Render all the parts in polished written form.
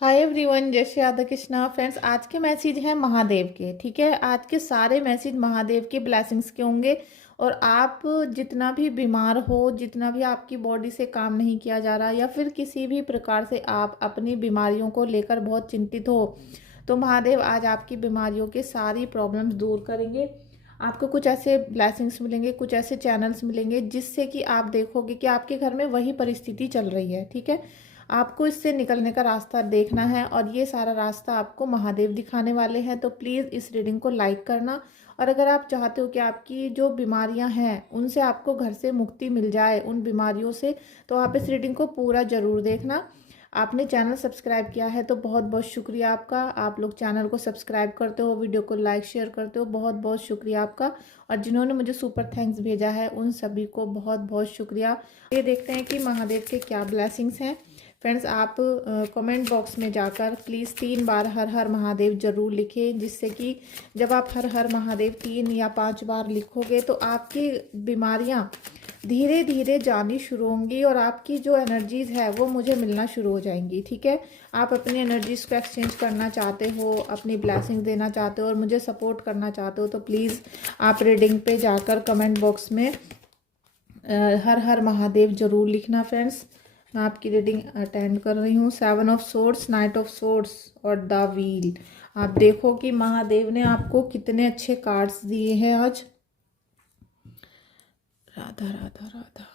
Hi everyone, जय Shri Radha Krishna. Friends, आज के मैसेज हैं महादेव के। ठीक है, आज के सारे मैसेज महादेव के ब्लेसिंग्स के होंगे। और आप जितना भी बीमार हो, जितना भी आपकी बॉडी से काम नहीं किया जा रहा, या फिर किसी भी प्रकार से आप अपनी बीमारियों को लेकर बहुत चिंतित हो, तो महादेव आज आपकी बीमारियों के सारी प्रॉब्लम्स दूर करेंगे। आपको कुछ ऐसे ब्लेसिंग्स मिलेंगे, कुछ ऐसे चैनल्स मिलेंगे जिससे कि आप देखोगे कि आपके घर में वही परिस्थिति चल रही है। ठीक है, आपको इससे निकलने का रास्ता देखना है और ये सारा रास्ता आपको महादेव दिखाने वाले हैं। तो प्लीज़ इस रीडिंग को लाइक करना। और अगर आप चाहते हो कि आपकी जो बीमारियां हैं उनसे आपको घर से मुक्ति मिल जाए, उन बीमारियों से, तो आप इस रीडिंग को पूरा ज़रूर देखना। आपने चैनल सब्सक्राइब किया है तो बहुत बहुत शुक्रिया आपका। आप लोग चैनल को सब्सक्राइब करते हो, वीडियो को लाइक शेयर करते हो, बहुत बहुत शुक्रिया आपका। और जिन्होंने मुझे सुपर थैंक्स भेजा है उन सभी को बहुत बहुत शुक्रिया। ये देखते हैं कि महादेव के क्या ब्लेसिंग्स हैं। फ्रेंड्स, आप कमेंट बॉक्स में जाकर प्लीज़ 3 बार हर हर महादेव ज़रूर लिखें, जिससे कि जब आप हर हर महादेव 3 या 5 बार लिखोगे तो आपकी बीमारियां धीरे धीरे जानी शुरू होंगी और आपकी जो एनर्जीज़ है वो मुझे मिलना शुरू हो जाएंगी। ठीक है, आप अपनी एनर्जीज़ को एक्सचेंज करना चाहते हो, अपनी ब्लेसिंग देना चाहते हो और मुझे सपोर्ट करना चाहते हो, तो प्लीज़ आप रीडिंग पे जाकर कमेंट बॉक्स में हर हर महादेव ज़रूर लिखना। फ्रेंड्स, मैं आपकी रीडिंग अटेंड कर रही हूँ। 7 of swords, night of swords और द व्हील। आप देखो कि महादेव ने आपको कितने अच्छे कार्ड्स दिए हैं आज। राधा राधा राधा।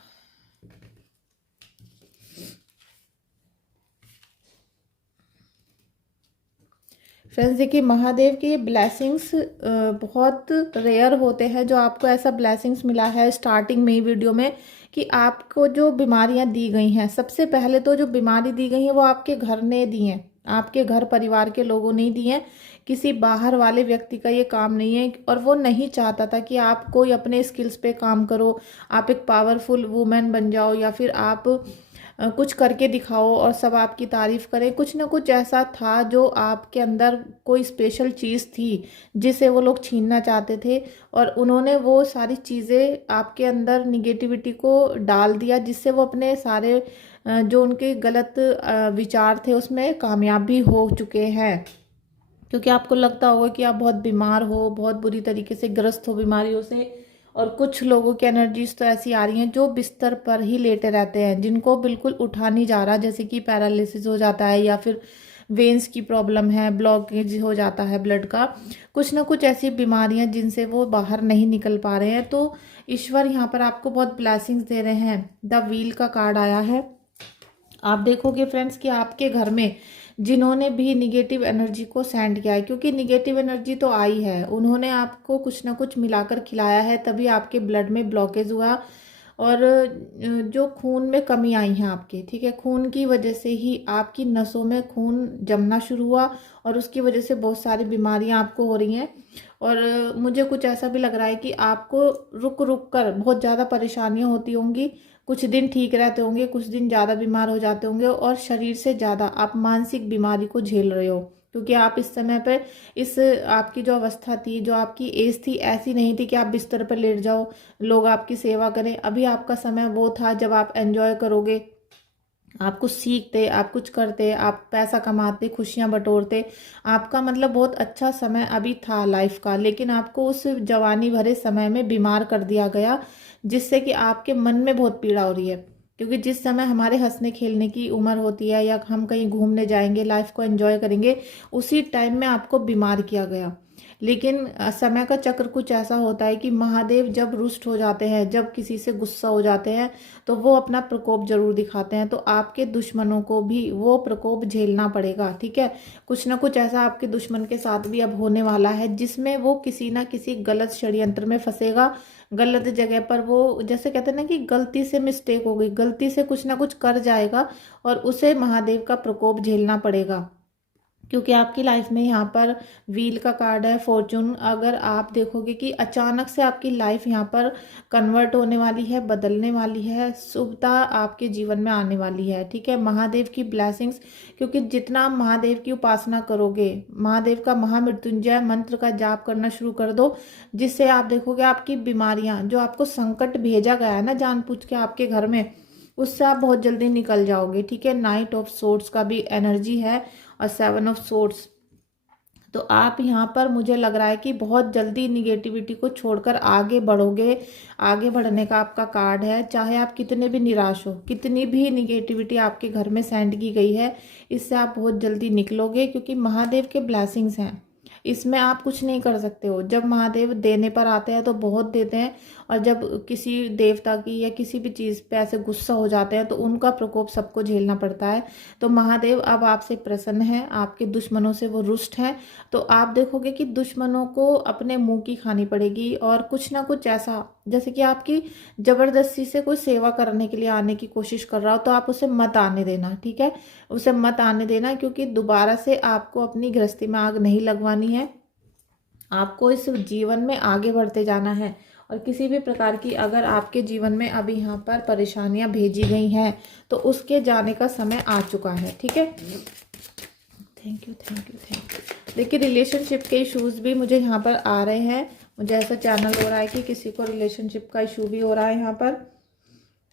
फ्रेंड्स, देखिए महादेव के ब्लेसिंग्स बहुत रेयर होते हैं जो आपको ऐसा ब्लेसिंग्स मिला है स्टार्टिंग में ही वीडियो में, कि आपको जो बीमारियां दी गई हैं, सबसे पहले तो जो बीमारी दी गई है वो आपके घर ने दी हैं, आपके घर परिवार के लोगों ने दी हैं। किसी बाहर वाले व्यक्ति का ये काम नहीं है और वो नहीं चाहता था कि आप कोई अपने स्किल्स पे काम करो, आप एक पावरफुल वुमेन बन जाओ, या फिर आप कुछ करके दिखाओ और सब आपकी तारीफ करें। कुछ ना कुछ ऐसा था जो आपके अंदर कोई स्पेशल चीज़ थी जिसे वो लोग छीनना चाहते थे, और उन्होंने वो सारी चीज़ें आपके अंदर निगेटिविटी को डाल दिया, जिससे वो अपने सारे जो उनके गलत विचार थे उसमें कामयाब भी हो चुके हैं। क्योंकि आपको लगता होगा कि आप बहुत बीमार हो, बहुत बुरी तरीके से ग्रस्त हो बीमारियों से। और कुछ लोगों की एनर्जीज तो ऐसी आ रही हैं जो बिस्तर पर ही लेटे रहते हैं, जिनको बिल्कुल उठा नहीं जा रहा, जैसे कि पैरालिसिस हो जाता है या फिर वेन्स की प्रॉब्लम है, ब्लॉकेज हो जाता है ब्लड का, कुछ ना कुछ ऐसी बीमारियां जिनसे वो बाहर नहीं निकल पा रहे हैं। तो ईश्वर यहाँ पर आपको बहुत ब्लेसिंग्स दे रहे हैं। द व्हील का कार्ड आया है। आप देखोगे फ्रेंड्स कि आपके घर में जिन्होंने भी निगेटिव एनर्जी को सेंड किया है, क्योंकि निगेटिव एनर्जी तो आई है, उन्होंने आपको कुछ ना कुछ मिलाकर खिलाया है, तभी आपके ब्लड में ब्लॉकेज हुआ और जो खून में कमी आई है आपके। ठीक है, खून की वजह से ही आपकी नसों में खून जमना शुरू हुआ और उसकी वजह से बहुत सारी बीमारियां आपको हो रही हैं। और मुझे कुछ ऐसा भी लग रहा है कि आपको रुक रुक कर बहुत ज़्यादा परेशानियां होती होंगी। कुछ दिन ठीक रहते होंगे, कुछ दिन ज़्यादा बीमार हो जाते होंगे, और शरीर से ज़्यादा आप मानसिक बीमारी को झेल रहे हो। क्योंकि आप इस समय पे इस आपकी जो अवस्था थी, जो आपकी एज थी, ऐसी नहीं थी कि आप बिस्तर पर लेट जाओ, लोग आपकी सेवा करें। अभी आपका समय वो था जब आप एंजॉय करोगे, आप कुछ सीखते, आप कुछ करते, आप पैसा कमाते, खुशियां बटोरते। आपका मतलब बहुत अच्छा समय अभी था लाइफ का, लेकिन आपको उस जवानी भरे समय में बीमार कर दिया गया, जिससे कि आपके मन में बहुत पीड़ा हो रही है। क्योंकि जिस समय हमारे हंसने खेलने की उम्र होती है या हम कहीं घूमने जाएंगे, लाइफ को एंजॉय करेंगे, उसी टाइम में आपको बीमार किया गया। लेकिन समय का चक्र कुछ ऐसा होता है कि महादेव जब रुष्ट हो जाते हैं, जब किसी से गुस्सा हो जाते हैं, तो वो अपना प्रकोप जरूर दिखाते हैं। तो आपके दुश्मनों को भी वो प्रकोप झेलना पड़ेगा। ठीक है, कुछ ना कुछ ऐसा आपके दुश्मन के साथ भी अब होने वाला है, जिसमें वो किसी ना किसी गलत षड्यंत्र में फंसेगा, गलत जगह पर वो, जैसे कहते हैं ना कि गलती से मिस्टेक हो गई, गलती से कुछ ना कुछ कर जाएगा और उसे महादेव का प्रकोप झेलना पड़ेगा। क्योंकि आपकी लाइफ में यहाँ पर व्हील का कार्ड है, फॉर्चून। अगर आप देखोगे कि अचानक से आपकी लाइफ यहाँ पर कन्वर्ट होने वाली है, बदलने वाली है, शुभता आपके जीवन में आने वाली है। ठीक है, महादेव की ब्लेसिंग्स, क्योंकि जितना आप महादेव की उपासना करोगे, महादेव का महामृत्युंजय मंत्र का जाप करना शुरू कर दो, जिससे आप देखोगे आपकी बीमारियां, जो आपको संकट भेजा गया है ना जानबूझ के आपके घर में, उससे आप बहुत जल्दी निकल जाओगे, ठीक है। नाइट ऑफ सोर्ड्स का भी एनर्जी है और 7 ऑफ सोर्ड्स, तो आप यहाँ पर मुझे लग रहा है कि बहुत जल्दी निगेटिविटी को छोड़कर आगे बढ़ोगे। आगे बढ़ने का आपका कार्ड है, चाहे आप कितने भी निराश हो, कितनी भी निगेटिविटी आपके घर में सेंड की गई है, इससे आप बहुत जल्दी निकलोगे, क्योंकि महादेव के ब्लेसिंग्स हैं, इसमें आप कुछ नहीं कर सकते हो। जब महादेव देने पर आते हैं तो बहुत देते हैं, और जब किसी देवता की या किसी भी चीज़ पे ऐसे गुस्सा हो जाते हैं तो उनका प्रकोप सबको झेलना पड़ता है। तो महादेव अब आपसे प्रसन्न है, आपके दुश्मनों से वो रुष्ट हैं। तो आप देखोगे कि दुश्मनों को अपने मुंह की खानी पड़ेगी, और कुछ ना कुछ ऐसा, जैसे कि आपकी जबरदस्ती से कोई सेवा करने के लिए आने की कोशिश कर रहा हो, तो आप उसे मत आने देना, ठीक है। उसे मत आने देना, क्योंकि दोबारा से आपको अपनी गृहस्थी में आग नहीं लगवानी है। आपको इस जीवन में आगे बढ़ते जाना है, और किसी भी प्रकार की अगर आपके जीवन में अभी यहाँ पर परेशानियां भेजी गई हैं तो उसके जाने का समय आ चुका है, ठीक है। Thank you thank you thank you. देखिए, रिलेशनशिप के इश्यूज भी मुझे यहाँ पर आ रहे हैं। मुझे ऐसा चैनल हो रहा है कि किसी को रिलेशनशिप का इशू भी हो रहा है यहाँ पर।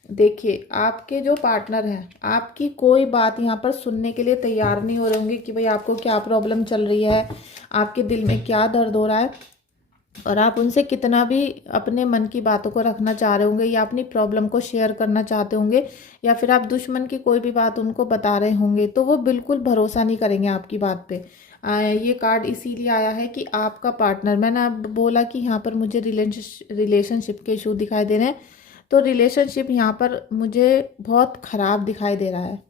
देखिए, आपके जो पार्टनर हैं आपकी कोई बात यहाँ पर सुनने के लिए तैयार नहीं हो रहे होंगे कि भाई आपको क्या प्रॉब्लम चल रही है, आपके दिल में क्या दर्द हो रहा है, और आप उनसे कितना भी अपने मन की बातों को रखना चाह रहे होंगे, या अपनी प्रॉब्लम को शेयर करना चाहते होंगे, या फिर आप दुश्मन की कोई भी बात उनको बता रहे होंगे, तो वो बिल्कुल भरोसा नहीं करेंगे आपकी बात पे। ये कार्ड इसीलिए आया है कि आपका पार्टनर, मैंने अब बोला कि यहाँ पर मुझे रिलेशनशिप के इशू दिखाई दे रहे हैं, तो रिलेशनशिप यहाँ पर मुझे बहुत ख़राब दिखाई दे रहा है।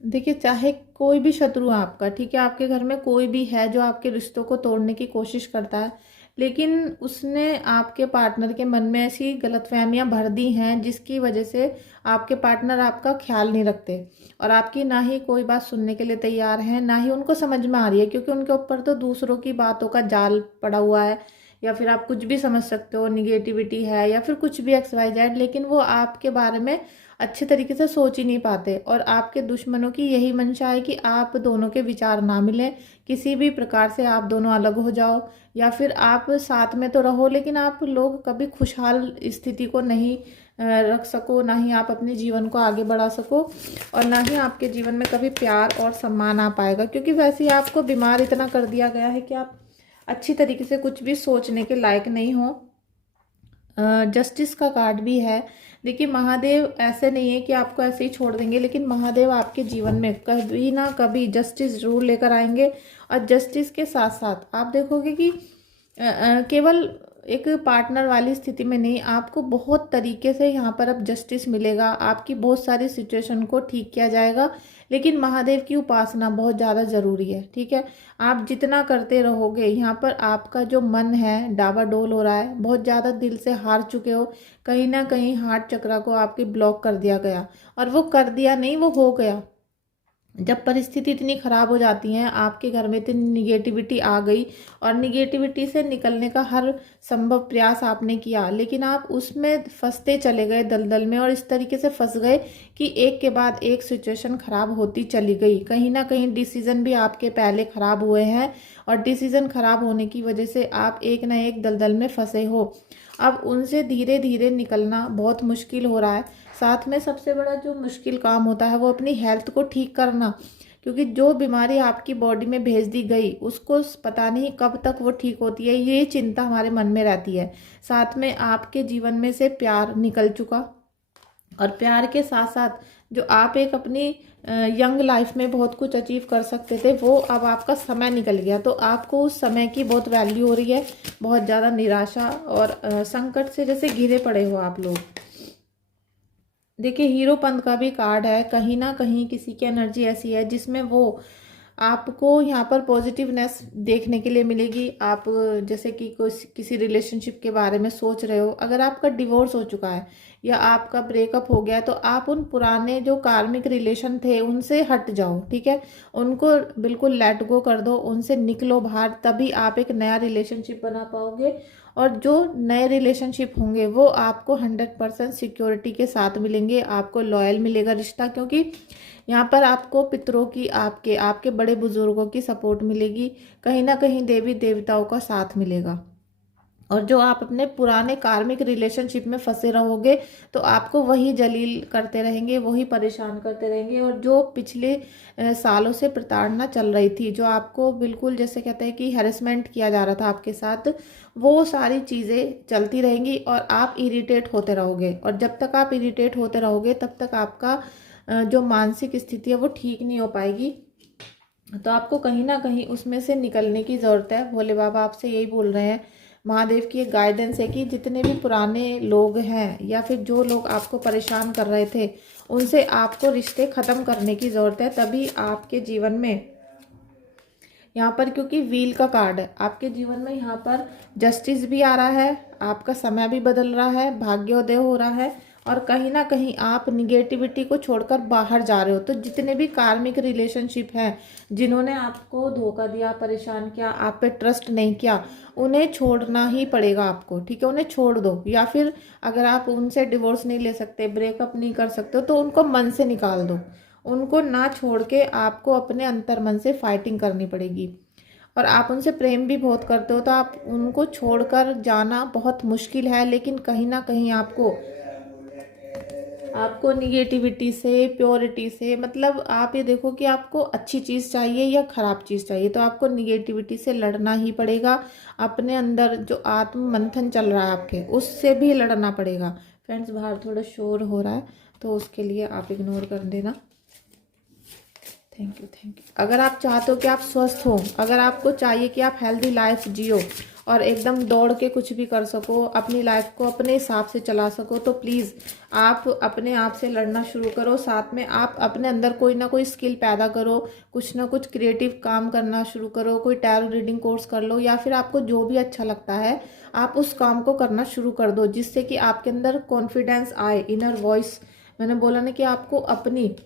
देखिए, चाहे कोई भी शत्रु है आपका, ठीक है, आपके घर में कोई भी है जो आपके रिश्तों को तोड़ने की कोशिश करता है, लेकिन उसने आपके पार्टनर के मन में ऐसी गलतफहमियां भर दी हैं जिसकी वजह से आपके पार्टनर आपका ख्याल नहीं रखते, और आपकी ना ही कोई बात सुनने के लिए तैयार है, ना ही उनको समझ में आ रही है, क्योंकि उनके ऊपर तो दूसरों की बातों का जाल पड़ा हुआ है, या फिर आप कुछ भी समझ सकते हो, निगेटिविटी है या फिर कुछ भी XYZ, लेकिन वो आपके बारे में अच्छे तरीके से सोच ही नहीं पाते। और आपके दुश्मनों की यही मंशा है कि आप दोनों के विचार ना मिलें, किसी भी प्रकार से आप दोनों अलग हो जाओ, या फिर आप साथ में तो रहो लेकिन आप लोग कभी खुशहाल स्थिति को नहीं रख सको, ना ही आप अपने जीवन को आगे बढ़ा सको, और ना ही आपके जीवन में कभी प्यार और सम्मान आ पाएगा, क्योंकि वैसे ही आपको बीमार इतना कर दिया गया है कि आप अच्छी तरीके से कुछ भी सोचने के लायक नहीं हो। जस्टिस का कार्ड भी है। देखिए, महादेव ऐसे नहीं है कि आपको ऐसे ही छोड़ देंगे, लेकिन महादेव आपके जीवन में कभी ना कभी जस्टिस जरूर लेकर आएंगे, और जस्टिस के साथ साथ आप देखोगे कि केवल एक पार्टनर वाली स्थिति में नहीं, आपको बहुत तरीके से यहाँ पर अब जस्टिस मिलेगा, आपकी बहुत सारी सिचुएशन को ठीक किया जाएगा। लेकिन महादेव की उपासना बहुत ज़्यादा ज़रूरी है, ठीक है। आप जितना करते रहोगे, यहाँ पर आपका जो मन है डावाडोल हो रहा है, बहुत ज़्यादा दिल से हार चुके हो, कहीं ना कहीं हार्ट चक्र को आपके ब्लॉक कर दिया गया, और वो कर दिया नहीं, वो हो गया। जब परिस्थिति इतनी खराब हो जाती है, आपके घर में इतनी निगेटिविटी आ गई, और निगेटिविटी से निकलने का हर संभव प्रयास आपने किया, लेकिन आप उसमें फंसते चले गए दलदल में, और इस तरीके से फंस गए कि एक के बाद एक सिचुएशन खराब होती चली गई। कहीं ना कहीं डिसीजन भी आपके पहले खराब हुए हैं, और डिसीजन खराब होने की वजह से आप एक ना एक दलदल में फंसे हो। अब उनसे धीरे धीरे निकलना बहुत मुश्किल हो रहा है। साथ में सबसे बड़ा जो मुश्किल काम होता है वो अपनी हेल्थ को ठीक करना, क्योंकि जो बीमारी आपकी बॉडी में भेज दी गई उसको पता नहीं कब तक वो ठीक होती है, ये चिंता हमारे मन में रहती है। साथ में आपके जीवन में से प्यार निकल चुका, और प्यार के साथ साथ जो आप एक अपनी यंग लाइफ में बहुत कुछ अचीव कर सकते थे, वो अब आपका समय निकल गया, तो आपको उस समय की बहुत वैल्यू हो रही है। बहुत ज़्यादा निराशा और संकट से जैसे घिरे पड़े हो आप लोग। देखिए, हीरो पंथ का भी कार्ड है। कहीं ना कहीं किसी की एनर्जी ऐसी है जिसमें वो आपको यहाँ पर पॉजिटिवनेस देखने के लिए मिलेगी। आप जैसे कि किसी रिलेशनशिप के बारे में सोच रहे हो, अगर आपका डिवोर्स हो चुका है या आपका ब्रेकअप हो गया, तो आप उन पुराने जो कार्मिक रिलेशन थे उनसे हट जाओ, ठीक है। उनको बिल्कुल लेट गो कर दो, उनसे निकलो बाहर, तभी आप एक नया रिलेशनशिप बना पाओगे। और जो नए रिलेशनशिप होंगे वो आपको 100% सिक्योरिटी के साथ मिलेंगे, आपको लॉयल मिलेगा रिश्ता, क्योंकि यहाँ पर आपको पितरों की, आपके आपके बड़े बुजुर्गों की सपोर्ट मिलेगी, कहीं ना कहीं देवी देवताओं का साथ मिलेगा। और जो आप अपने पुराने कार्मिक रिलेशनशिप में फंसे रहोगे तो आपको वही जलील करते रहेंगे, वही परेशान करते रहेंगे। और जो पिछले सालों से प्रताड़ना चल रही थी, जो आपको बिल्कुल जैसे कहते हैं कि हैरेसमेंट किया जा रहा था आपके साथ, वो सारी चीज़ें चलती रहेंगी और आप इरिटेट होते रहोगे। और जब तक आप इरिटेट होते रहोगे तब तक आपका जो मानसिक स्थिति है वो ठीक नहीं हो पाएगी। तो आपको कहीं ना कहीं उसमें से निकलने की ज़रूरत है। भोले बाबा आपसे यही बोल रहे हैं, महादेव की एक गाइडेंस है कि जितने भी पुराने लोग हैं या फिर जो लोग आपको परेशान कर रहे थे, उनसे आपको रिश्ते ख़त्म करने की ज़रूरत है। तभी आपके जीवन में यहाँ पर, क्योंकि व्हील का कार्ड है आपके जीवन में, यहाँ पर जस्टिस भी आ रहा है, आपका समय भी बदल रहा है, भाग्योदय हो रहा है और कहीं ना कहीं आप निगेटिविटी को छोड़कर बाहर जा रहे हो। तो जितने भी कार्मिक रिलेशनशिप हैं, जिन्होंने आपको धोखा दिया, परेशान किया, आप पे ट्रस्ट नहीं किया, उन्हें छोड़ना ही पड़ेगा आपको, ठीक है। उन्हें छोड़ दो, या फिर अगर आप उनसे डिवोर्स नहीं ले सकते, ब्रेकअप नहीं कर सकते तो उनको मन से निकाल दो। उनको ना छोड़ के आपको अपने अंतर मन से फाइटिंग करनी पड़ेगी। और आप उनसे प्रेम भी बहुत करते हो तो आप उनको छोड़कर जाना बहुत मुश्किल है, लेकिन कहीं ना कहीं आपको निगेटिविटी से, प्योरिटी से, मतलब आप ये देखो कि आपको अच्छी चीज़ चाहिए या ख़राब चीज़ चाहिए, तो आपको निगेटिविटी से लड़ना ही पड़ेगा। अपने अंदर जो आत्म मंथन चल रहा है आपके, उससे भी लड़ना पड़ेगा। फ्रेंड्स, बाहर थोड़ा शोर हो रहा है तो उसके लिए आप इग्नोर कर देना। Thank you, thank you. अगर आप चाहते हो कि आप स्वस्थ हो, अगर आपको चाहिए कि आप हेल्दी लाइफ जियो और एकदम दौड़ के कुछ भी कर सको, अपनी लाइफ को अपने हिसाब से चला सको, तो प्लीज़ आप अपने आप से लड़ना शुरू करो। साथ में आप अपने अंदर कोई ना कोई स्किल पैदा करो, कुछ ना कुछ क्रिएटिव काम करना शुरू करो, कोई टैरो रीडिंग कोर्स कर लो, या फिर आपको जो भी अच्छा लगता है आप उस काम को करना शुरू कर दो, जिससे कि आपके अंदर कॉन्फिडेंस आए, इनर वॉइस। मैंने बोला ना कि आपको अपनी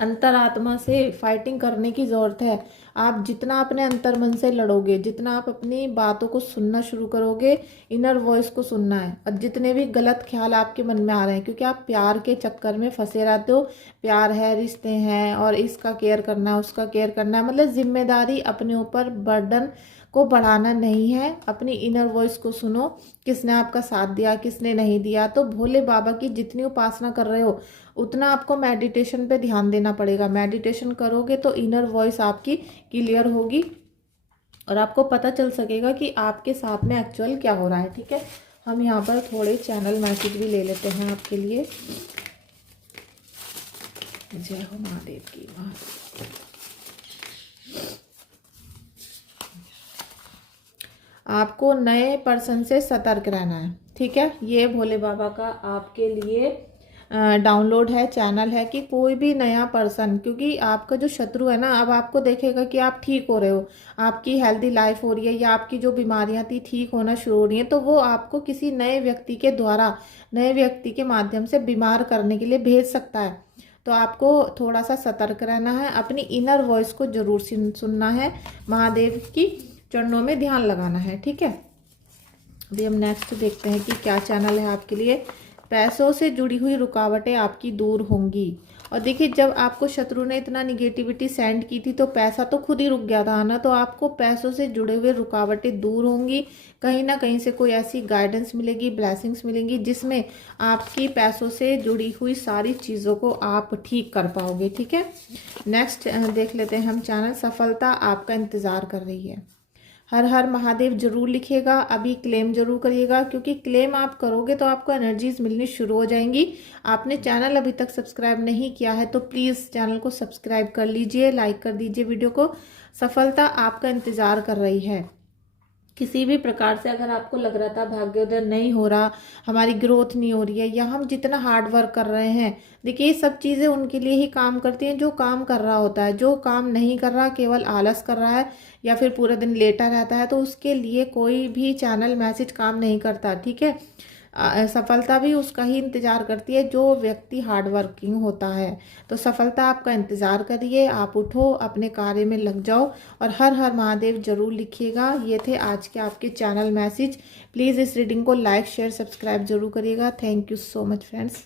अंतरात्मा से फाइटिंग करने की ज़रूरत है। आप जितना अपने अंतर मन से लड़ोगे, जितना आप अपनी बातों को सुनना शुरू करोगे, इनर वॉइस को सुनना है, और जितने भी गलत ख्याल आपके मन में आ रहे हैं, क्योंकि आप प्यार के चक्कर में फंसे रहते हो। प्यार है, रिश्ते हैं और इसका केयर करना है, उसका केयर करना है, मतलब जिम्मेदारी अपने ऊपर बर्डन को बढ़ाना नहीं है। अपनी इनर वॉइस को सुनो, किसने आपका साथ दिया, किसने नहीं दिया। तो भोले बाबा की जितनी उपासना कर रहे हो उतना आपको मेडिटेशन पे ध्यान देना पड़ेगा। मेडिटेशन करोगे तो इनर वॉइस आपकी क्लियर होगी और आपको पता चल सकेगा कि आपके साथ में एक्चुअल क्या हो रहा है, ठीक है। हम यहाँ पर थोड़े चैनल मैसेज भी ले लेते हैं आपके लिए। जय हो महादेव की। आपको नए पर्सन से सतर्क रहना है, ठीक है। ये भोले बाबा का आपके लिए डाउनलोड है, चैनल है कि कोई भी नया पर्सन, क्योंकि आपका जो शत्रु है ना, अब आपको देखेगा कि आप ठीक हो रहे हो, आपकी हेल्दी लाइफ हो रही है, या आपकी जो बीमारियां थी ठीक होना शुरू हो रही हैं, तो वो आपको किसी नए व्यक्ति के द्वारा, नए व्यक्ति के माध्यम से बीमार करने के लिए भेज सकता है। तो आपको थोड़ा सा सतर्क रहना है, अपनी इनर वॉइस को जरूर सुनना है, महादेव की चरणों में ध्यान लगाना है, ठीक है। अभी हम नेक्स्ट देखते हैं कि क्या चैनल है आपके लिए। पैसों से जुड़ी हुई रुकावटें आपकी दूर होंगी। और देखिए, जब आपको शत्रु ने इतना निगेटिविटी सेंड की थी तो पैसा तो खुद ही रुक गया था ना, तो आपको पैसों से जुड़े हुए रुकावटें दूर होंगी। कहीं ना कहीं से कोई ऐसी गाइडेंस मिलेगी, ब्लेसिंग्स मिलेंगी, जिसमें आपकी पैसों से जुड़ी हुई सारी चीज़ों को आप ठीक कर पाओगे, ठीक है। नेक्स्ट देख लेते हैं हम चैनल। सफलता आपका इंतज़ार कर रही है। हर हर महादेव जरूर लिखिएगा, अभी क्लेम जरूर करिएगा, क्योंकि क्लेम आप करोगे तो आपको एनर्जीज मिलनी शुरू हो जाएंगी। आपने चैनल अभी तक सब्सक्राइब नहीं किया है तो प्लीज़ चैनल को सब्सक्राइब कर लीजिए, लाइक कर दीजिए वीडियो को। सफलता आपका इंतज़ार कर रही है। किसी भी प्रकार से अगर आपको लग रहा था भाग्योदय नहीं हो रहा, हमारी ग्रोथ नहीं हो रही है, या हम जितना हार्ड वर्क कर रहे हैं, देखिए ये सब चीज़ें उनके लिए ही काम करती हैं जो काम कर रहा होता है। जो काम नहीं कर रहा, केवल आलस कर रहा है या फिर पूरा दिन लेटा रहता है, तो उसके लिए कोई भी चैनल मैसेज काम नहीं करता, ठीक है। सफलता भी उसका ही इंतज़ार करती है जो व्यक्ति हार्ड वर्किंग होता है। तो सफलता आपका इंतज़ार करिए, आप उठो, अपने कार्य में लग जाओ और हर हर महादेव जरूर लिखिएगा। ये थे आज के आपके चैनल मैसेज। प्लीज़ इस रीडिंग को लाइक, शेयर, सब्सक्राइब जरूर करिएगा। Thank you so much friends.